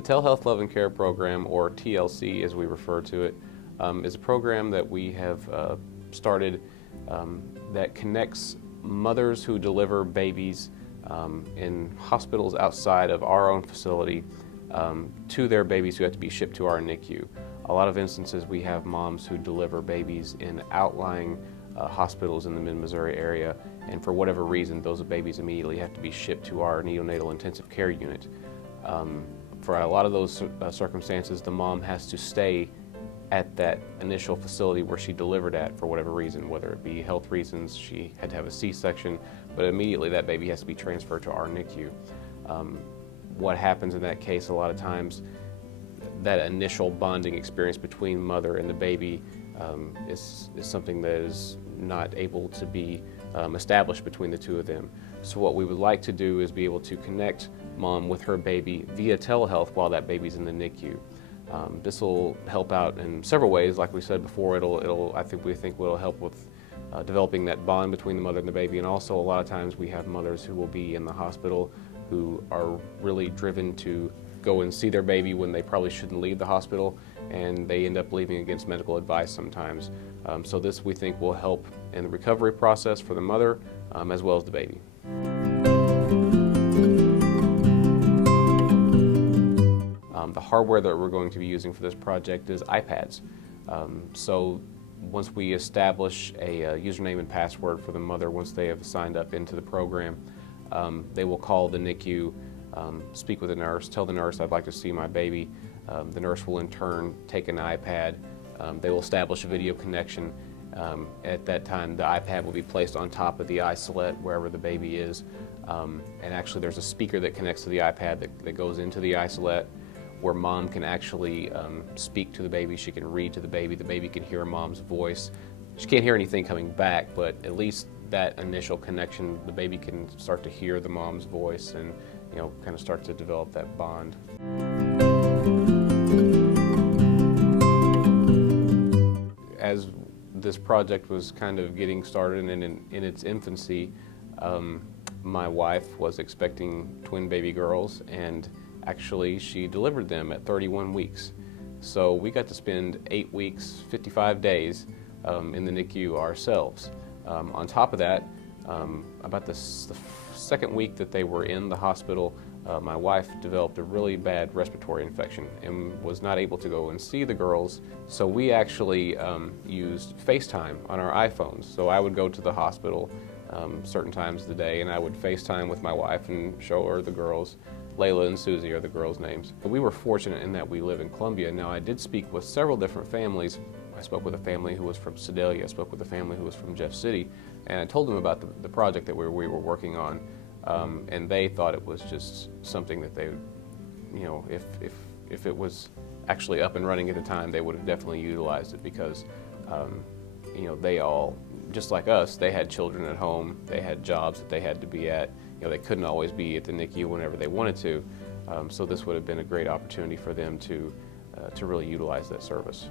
The Telehealth Love and Care Program, or TLC as we refer to it, is a program that we have started that connects mothers who deliver babies in hospitals outside of our own facility to their babies who have to be shipped to our NICU. A lot of instances we have moms who deliver babies in outlying hospitals in the mid-Missouri area, and for whatever reason those babies immediately have to be shipped to our neonatal intensive care unit. For a lot of those circumstances, the mom has to stay at that initial facility where she delivered at for whatever reason, whether it be health reasons, she had to have a C-section, but immediately that baby has to be transferred to our NICU. What happens in that case a lot of times, that initial bonding experience between mother and the baby is something that is not able to be established between the two of them. So what we would like to do is be able to connect mom with her baby via telehealth while that baby's in the NICU. This will help out in several ways. Like we said before, we think will help with developing that bond between the mother and the baby, and also a lot of times we have mothers who will be in the hospital who are really driven to go and see their baby when they probably shouldn't leave the hospital, and they end up leaving against medical advice sometimes. So this, we think, will help in the recovery process for the mother as well as the baby. The hardware that we're going to be using for this project is iPads. So once we establish a username and password for the mother, once they have signed up into the program, they will call the NICU, speak with the nurse, tell the nurse, "I'd like to see my baby." The nurse will in turn take an iPad. They will establish a video connection. At that time, the iPad will be placed on top of the isolette wherever the baby is. And actually there's a speaker that connects to the iPad that goes into the isolette, where mom can actually speak to the baby. She can read to the baby can hear mom's voice. She can't hear anything coming back, but at least that initial connection, the baby can start to hear the mom's voice and kind of start to develop that bond. As this project was kind of getting started and in its infancy, my wife was expecting twin baby girls, and actually she delivered them at 31 weeks. So we got to spend 8 weeks, 55 days in the NICU ourselves. On top of that, about the second week that they were in the hospital, my wife developed a really bad respiratory infection and was not able to go and see the girls. So we actually used FaceTime on our iPhones. So I would go to the hospital certain times of the day, and I would FaceTime with my wife and show her the girls. Layla and Susie are the girls' names. But we were fortunate in that we live in Columbia. Now, I did speak with several different families. I spoke with a family who was from Sedalia. I spoke with a family who was from Jeff City, and I told them about the project that we were working on. And they thought it was just something that they, if it was actually up and running at the time, they would have definitely utilized it, because, they all, just like us, they had children at home, they had jobs that they had to be at. They couldn't always be at the NICU whenever they wanted to. So this would have been a great opportunity for them to really utilize that service.